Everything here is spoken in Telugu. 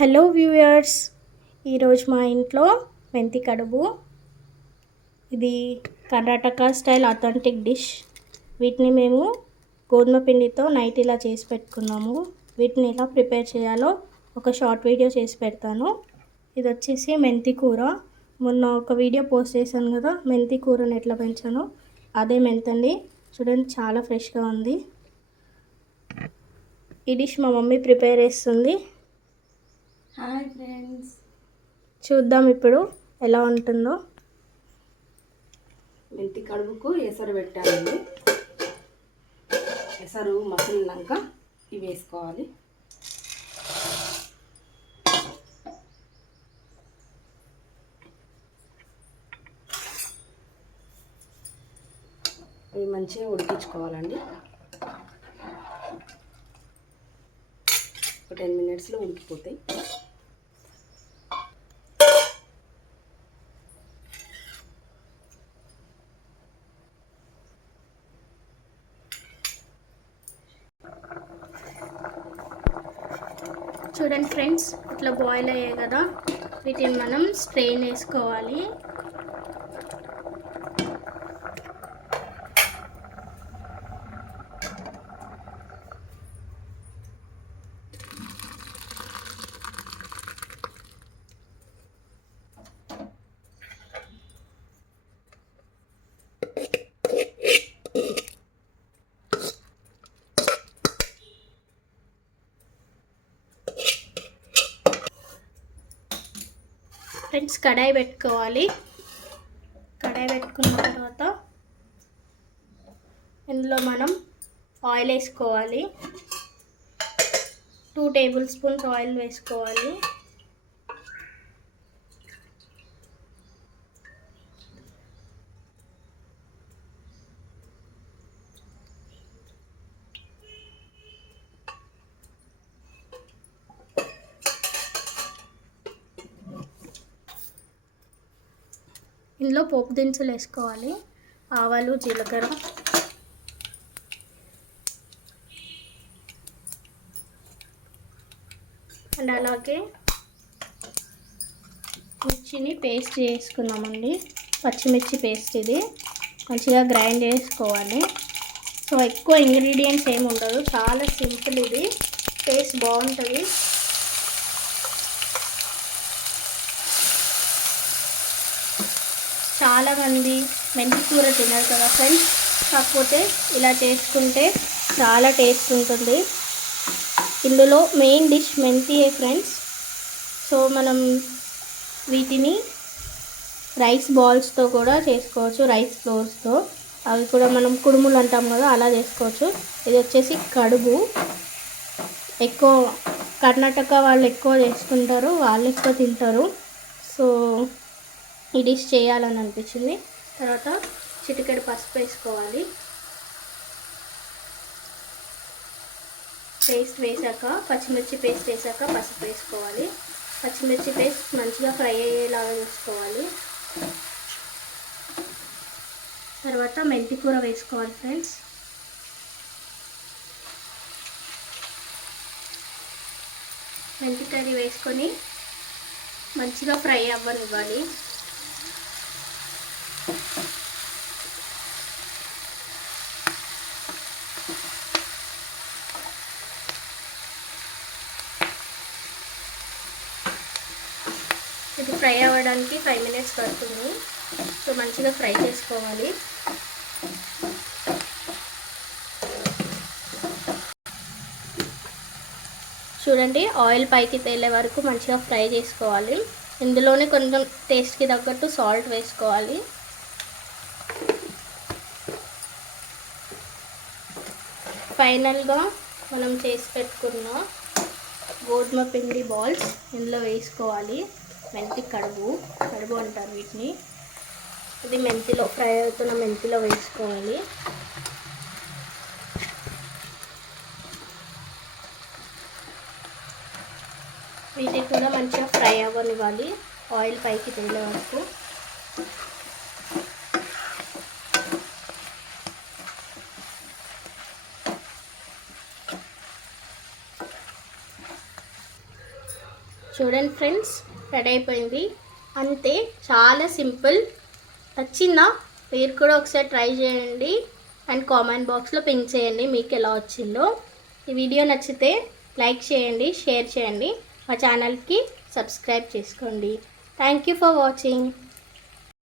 హలో వ్యూయర్స్, ఈరోజు మా ఇంట్లో మెంతి కడుబు. ఇది కర్ణాటక స్టైల్ అథెంటిక్ డిష్. వీటిని మేము గోధుమ పిండితో నైట్ ఇలా చేసి పెట్టుకున్నాము. వీటిని ఎలా ప్రిపేర్ చేయాలో ఒక షార్ట్ వీడియో చేసి పెడతాను. ఇది వచ్చేసి మెంతి కూర. మొన్న ఒక వీడియో పోస్ట్ చేశాను కదా, మెంతి కూరని ఎట్లా పెంచానో అదే మెంతండి. చూడండి, చాలా ఫ్రెష్గా ఉంది. ఈ డిష్ మా మమ్మీ ప్రిపేర్ చేస్తుంది. హాయ్ ఫ్రెండ్స్, చూద్దాం ఇప్పుడు ఎలా ఉంటుందో. మెంతి కడుపుకు ఎసరు పెట్టాలండి. ఎసరు మసిలినాక ఇవి వేసుకోవాలి. ఇవి మంచిగా ఉడికించుకోవాలండి. ఒక 10 మినిట్స్లో ఉడికిపోతాయి. చూడండి ఫ్రెండ్స్, ఇట్లా బాయిల్ అయ్యాయి కదా, వీటిని మనం స్ట్రెయిన్ వేసుకోవాలి. ఫ్రెండ్స్, కడాయి పెట్టుకోవాలి. కడాయి పెట్టుకున్న తర్వాత ఇందులో మనం ఆయిల్ వేసుకోవాలి. 2 టేబుల్ స్పూన్స్ ఆయిల్ వేసుకోవాలి. ఇందులో పోపు దినుసులు వేసుకోవాలి. ఆవాలు, జీలకర్ర, అండ్ అలాగే మిర్చిని పేస్ట్ చేసుకున్నామండి. పచ్చిమిర్చి పేస్ట్ ఇది మంచిగా గ్రైండ్ చేసుకోవాలి. సో ఎక్కువ ఇంగ్రీడియంట్స్ ఏమి ఉండదు, చాలా సింపుల్. ఇది టేస్ట్ బాగుంటుంది. చాలామంది మెంతి కూర తినరు కదా ఫ్రెండ్స్, కాకపోతే ఇలా చేసుకుంటే చాలా టేస్ట్ ఉంటుంది. ఇందులో మెయిన్ డిష్ మెంతియే ఫ్రెండ్స్. సో మనం వీటిని రైస్ బాల్స్తో కూడా చేసుకోవచ్చు, రైస్ ఫ్లోర్స్తో. అవి కూడా మనం కుడుములు అంటాం కదా, అలా చేసుకోవచ్చు. ఇది వచ్చేసి కడుబు. ఎక్కువ కర్ణాటక వాళ్ళు ఎక్కువ చేసుకుంటారు, వాళ్ళు ఎక్కువ తింటారు. సో ఈ డిష్ చేయాలని అనిపించింది. తర్వాత చిటికెడు పసుపు వేసుకోవాలి. పేస్ట్ వేసాక, పచ్చిమిర్చి పేస్ట్ వేసాక పసుపు వేసుకోవాలి. పచ్చిమిర్చి పేస్ట్ మంచిగా ఫ్రై అయ్యేలాగా చూసుకోవాలి. తర్వాత మెంతి కూర వేసుకోవాలి ఫ్రెండ్స్. మెంతి కర్రీ వేసుకొని మంచిగా ఫ్రై అవ్వనివ్వాలి. ఇది ఫ్రై అవ్వడానికి 5 మినిట్స్ పడుతుంది. సో మంచిగా ఫ్రై చేసుకోవాలి. చూడండి, ఆయిల్ పైకి తేలే వరకు మంచిగా ఫ్రై చేసుకోవాలి. ఇందులోనే కొంచెం టేస్ట్కి తగ్గట్టు సాల్ట్ వేసుకోవాలి. ఫైనల్గా మనం చేసి పెట్టుకున్న గోధుమ పిండి బాల్స్ ఇందులో వేసుకోవాలి. మెంతి కడుబు అంటారు వీటిని. ఇది మెంతిలో ఫ్రై అవుతున్న మెంతిలో వేసుకోవాలి. వీటిని కూడా మంచిగా ఫ్రై అవ్వనివ్వాలి, ఆయిల్ పైకి తేలే వరకు. చూడండి ఫ్రెండ్స్, రెడీ అయిపోయింది. అంతే, చాలా సింపుల్. నచ్చిందా? మీరు కూడా ఒకసారి ట్రై చేయండి అండ్ కామెంట్ బాక్స్లో పింక్ చేయండి మీకు ఎలా వచ్చిందో. ఈ వీడియో నచ్చితే లైక్ చేయండి, షేర్ చేయండి, మా ఛానల్కి సబ్స్క్రైబ్ చేసుకోండి. Thank you for watching.